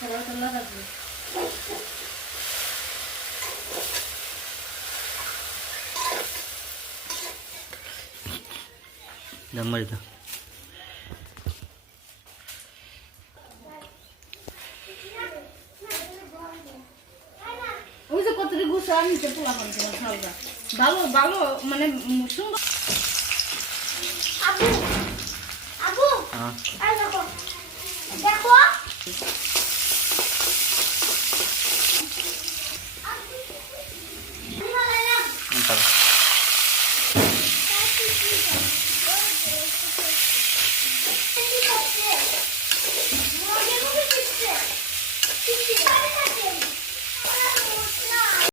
খোলা থাকবে জানবাড়িতে ওই যে কতটি গুছো আমি তো পোলা করে দিলাম হালকা ভালো ভালো মানে সুন্দর। আবু আবু হ্যাঁ। দেখো। から。